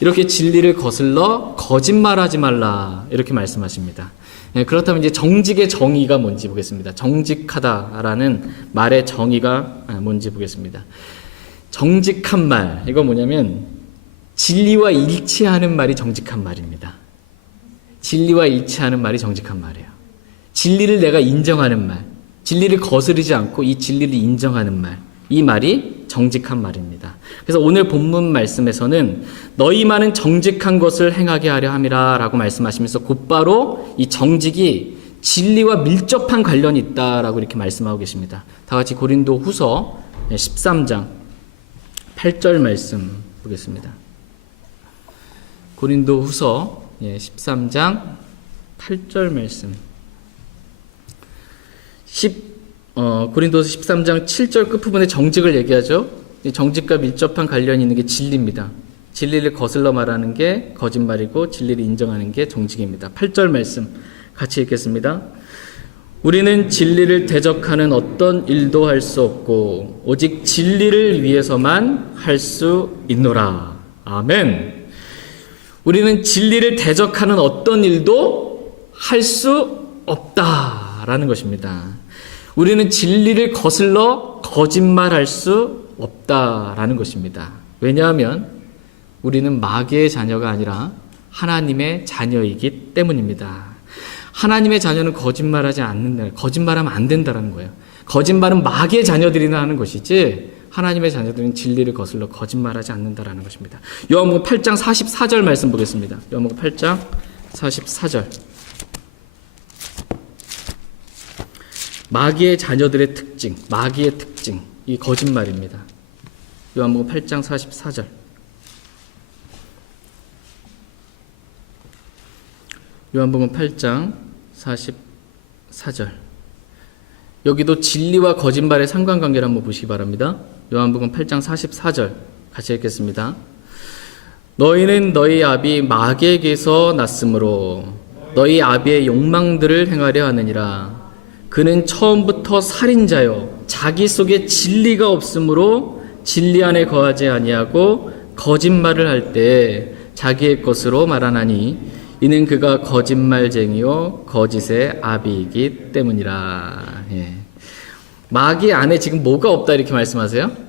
이렇게 진리를 거슬러 거짓말하지 말라 이렇게 말씀하십니다. 그렇다면 이제 정직의 정의가 뭔지 보겠습니다. 정직하다라는 말의 정의가 뭔지 보겠습니다. 정직한 말, 이거 뭐냐면 진리와 일치하는 말이 정직한 말입니다. 진리와 일치하는 말이 정직한 말이에요. 진리를 내가 인정하는 말, 진리를 거스르지 않고 이 진리를 인정하는 말, 이 말이 정직한 말입니다. 그래서 오늘 본문 말씀에서는 너희만은 정직한 것을 행하게 하려 함이라 라고 말씀하시면서 곧바로 이 정직이 진리와 밀접한 관련이 있다라고 이렇게 말씀하고 계십니다. 다 같이 고린도 후서 13장 8절 말씀 보겠습니다. 고린도 후서 13장 8절 말씀. 고린도서 13장 7절 끝부분에 정직을 얘기하죠. 정직과 밀접한 관련이 있는 게 진리입니다. 진리를 거슬러 말하는 게 거짓말이고 진리를 인정하는 게 정직입니다. 8절 말씀 같이 읽겠습니다. 우리는 진리를 대적하는 어떤 일도 할 수 없고 오직 진리를 위해서만 할 수 있노라. 아멘. 우리는 진리를 대적하는 어떤 일도 할 수 없다라는 것입니다. 우리는 진리를 거슬러 거짓말할 수 없다라는 것입니다. 왜냐하면 우리는 마귀의 자녀가 아니라 하나님의 자녀이기 때문입니다. 하나님의 자녀는 거짓말하지 않는다. 거짓말하면 안 된다는 거예요. 거짓말은 마귀의 자녀들이나 하는 것이지 하나님의 자녀들은 진리를 거슬러 거짓말하지 않는다라는 것입니다. 요한복음 8장 44절 말씀 보겠습니다. 요한복음 8장 44절. 마귀의 자녀들의 특징, 마귀의 특징, 이 거짓말입니다. 요한복음 8장 44절. 요한복음 8장 44절. 여기도 진리와 거짓말의 상관관계를 한번 보시기 바랍니다. 요한복음 8장 44절 같이 읽겠습니다. 너희는 너희 아비 마귀에게서 났으므로 너희 아비의 욕망들을 행하려 하느니라. 그는 처음부터 살인자요 자기 속에 진리가 없으므로 진리 안에 거하지 아니하고 거짓말을 할 때 자기의 것으로 말하나니 이는 그가 거짓말쟁이요 거짓의 아비이기 때문이라. 예. 마귀 안에 지금 뭐가 없다 이렇게 말씀하세요?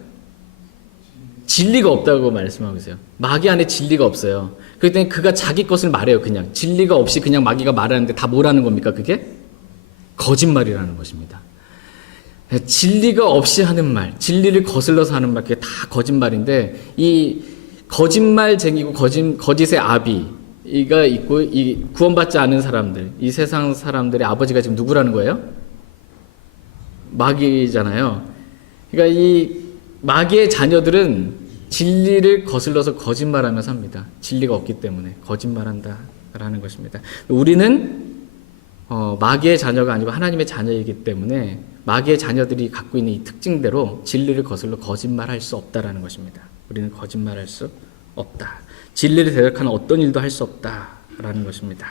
진리가 없다고 말씀하고 계세요. 마귀 안에 진리가 없어요. 그럴 때 그가 자기 것을 말해요. 그냥 진리가 없이 그냥 마귀가 말하는데 다 뭐라는 겁니까? 그게 거짓말이라는 것입니다. 진리가 없이 하는 말, 진리를 거슬러서 하는 말, 그게 다 거짓말인데 이 거짓말쟁이고 거짓의 아비가 있고 이 구원받지 않은 사람들, 이 세상 사람들의 아버지가 지금 누구라는 거예요? 마귀잖아요. 그러니까 이 마귀의 자녀들은 진리를 거슬러서 거짓말하며 삽니다. 진리가 없기 때문에 거짓말한다라는 것입니다. 우리는 마귀의 자녀가 아니고 하나님의 자녀이기 때문에 마귀의 자녀들이 갖고 있는 이 특징대로 진리를 거슬러 거짓말할 수 없다라는 것입니다. 우리는 거짓말할 수 없다. 진리를 대적하는 어떤 일도 할 수 없다라는 것입니다.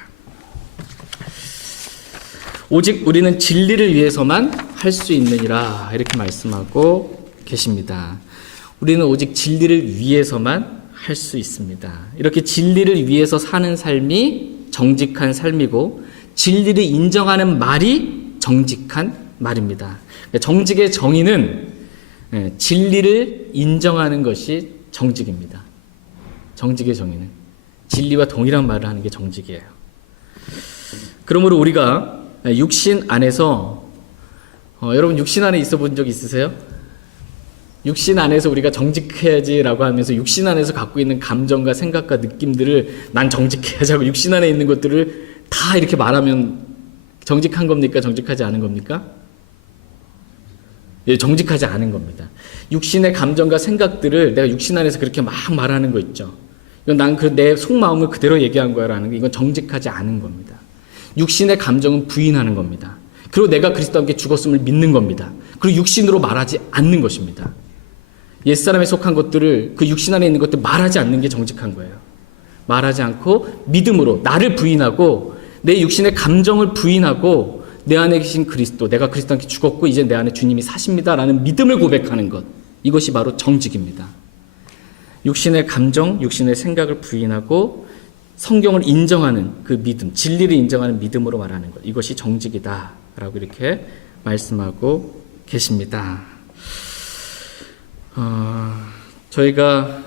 오직 우리는 진리를 위해서만 할 수 있느니라 이렇게 말씀하고 계십니다. 우리는 오직 진리를 위해서만 할 수 있습니다. 이렇게 진리를 위해서 사는 삶이 정직한 삶이고 진리를 인정하는 말이 정직한 말입니다. 정직의 정의는 진리를 인정하는 것이 정직입니다. 정직의 정의는 진리와 동일한 말을 하는 게 정직이에요. 그러므로 우리가 육신 안에서 여러분 육신 안에 있어 본 적 있으세요? 육신 안에서 우리가 정직해야지라고 하면서 육신 안에서 갖고 있는 감정과 생각과 느낌들을 난 정직해야지 하고 육신 안에 있는 것들을 다 이렇게 말하면 정직한 겁니까? 정직하지 않은 겁니까? 예, 정직하지 않은 겁니다. 육신의 감정과 생각들을 내가 육신 안에서 그렇게 막 말하는 거 있죠. 이건 난 내 속마음을 그대로 얘기한 거야라는 게 이건 정직하지 않은 겁니다. 육신의 감정은 부인하는 겁니다. 그리고 내가 그리스도와 함께 죽었음을 믿는 겁니다. 그리고 육신으로 말하지 않는 것입니다. 옛사람에 속한 것들을 그 육신 안에 있는 것들 말하지 않는 게 정직한 거예요. 말하지 않고 믿음으로 나를 부인하고 내 육신의 감정을 부인하고 내 안에 계신 그리스도, 내가 그리스도와 함께 죽었고 이제 내 안에 주님이 사십니다라는 믿음을 고백하는 것, 이것이 바로 정직입니다. 육신의 감정, 육신의 생각을 부인하고 성경을 인정하는 그 믿음, 진리를 인정하는 믿음으로 말하는 것, 이것이 정직이다라고 이렇게 말씀하고 계십니다. 저희가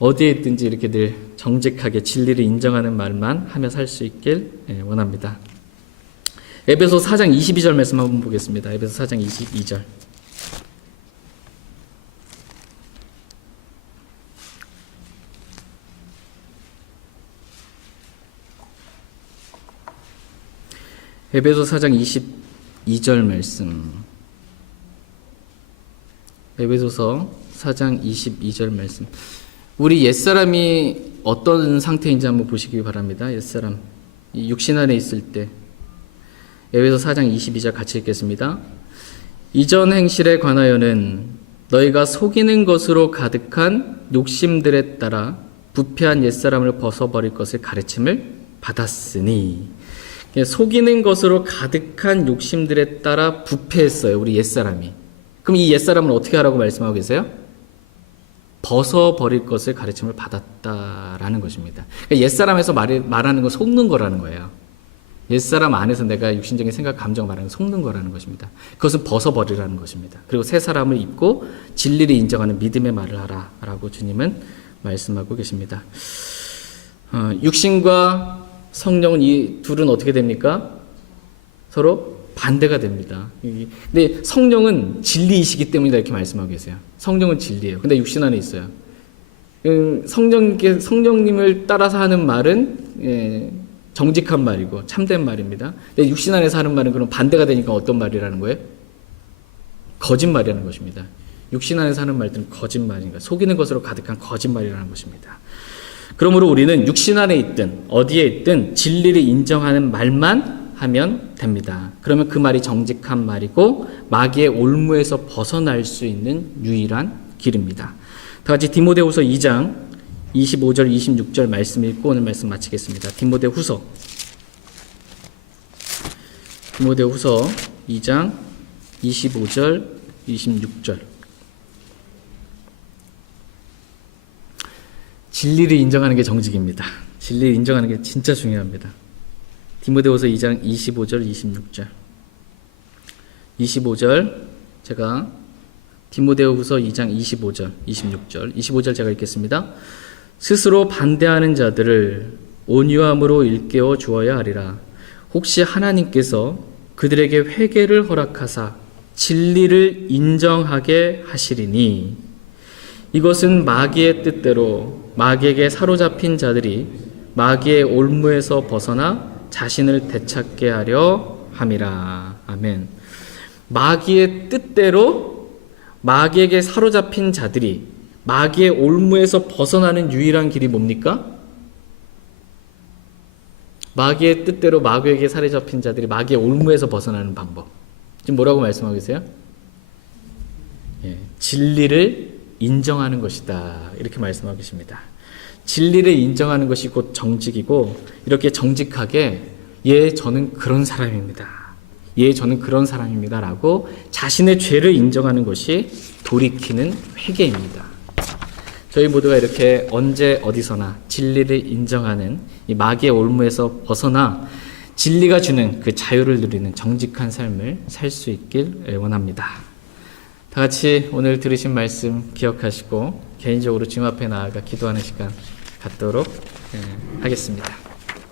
어디에 있든지 이렇게 늘 정직하게 진리를 인정하는 말만 하며 살 수 있길 원합니다. 에베소 4장 22절 말씀 한번 보겠습니다. 에베소 4장 22절. 에베소 4장 22절 말씀. 에베소서 4장 22절 말씀. 우리 옛사람이 어떤 상태인지 한번 보시기 바랍니다. 옛사람. 이 육신 안에 있을 때. 에베소 4장 22절 같이 읽겠습니다. 이전 행실에 관하여는 너희가 속이는 것으로 가득한 욕심들에 따라 부패한 옛사람을 벗어버릴 것을 가르침을 받았으니. 속이는 것으로 가득한 욕심들에 따라 부패했어요. 우리 옛사람이. 그럼 이 옛사람을 어떻게 하라고 말씀하고 계세요? 벗어버릴 것을 가르침을 받았다라는 것입니다. 그러니까 옛사람에서 말하는 건 속는 거라는 거예요. 옛사람 안에서 내가 육신적인 생각, 감정 말하는 건 속는 거라는 것입니다. 그것은 벗어버리라는 것입니다. 그리고 새 사람을 입고 진리를 인정하는 믿음의 말을 하라라고 주님은 말씀하고 계십니다. 육신과 성령은 이 둘은 어떻게 됩니까? 서로 반대가 됩니다. 근데 성령은 진리이시기 때문이다 이렇게 말씀하고 계세요. 성령은 진리예요. 근데 육신 안에 있어요. 성령님을 따라서 하는 말은 정직한 말이고 참된 말입니다. 근데 육신 안에서 하는 말은 그럼 반대가 되니까 어떤 말이라는 거예요? 거짓말이라는 것입니다. 육신 안에서 하는 말들은 거짓말인가 속이는 것으로 가득한 거짓말이라는 것입니다. 그러므로 우리는 육신 안에 있든 어디에 있든 진리를 인정하는 말만 하면 됩니다. 그러면 그 말이 정직한 말이고 마귀의 올무에서 벗어날 수 있는 유일한 길입니다. 다 같이 디모데후서 2장 25절 26절 말씀 읽고 오늘 말씀 마치겠습니다. 디모데후서 디모데후서 2장 25절, 26절. 진리를 인정하는 게 정직입니다. 진리를 인정하는 게 진짜 중요합니다. 디모데후서 2장 25절, 26절. 25절 제가 디모데후서 2장 25절, 26절. 25절 제가 읽겠습니다. 스스로 반대하는 자들을 온유함으로 일깨워 주어야 하리라. 혹시 하나님께서 그들에게 회개를 허락하사 진리를 인정하게 하시리니 이것은 마귀의 뜻대로 마귀에게 사로잡힌 자들이 마귀의 올무에서 벗어나 자신을 되찾게 하려 함이라. 아멘. 마귀의 뜻대로 마귀에게 사로잡힌 자들이 마귀의 올무에서 벗어나는 유일한 길이 뭡니까? 마귀의 뜻대로 마귀에게 사로잡힌 자들이 마귀의 올무에서 벗어나는 방법. 지금 뭐라고 말씀하고 계세요? 진리를 인정하는 것이다. 이렇게 말씀하고 계십니다. 진리를 인정하는 것이 곧 정직이고 이렇게 정직하게 저는 그런 사람입니다. 저는 그런 사람입니다. 라고 자신의 죄를 인정하는 것이 돌이키는 회개입니다. 저희 모두가 이렇게 언제 어디서나 진리를 인정하는 이 마귀의 올무에서 벗어나 진리가 주는 그 자유를 누리는 정직한 삶을 살 수 있길 원합니다. 다 같이 오늘 들으신 말씀 기억하시고 개인적으로 주님 앞에 나아가 기도하는 시간 갖도록 하겠습니다.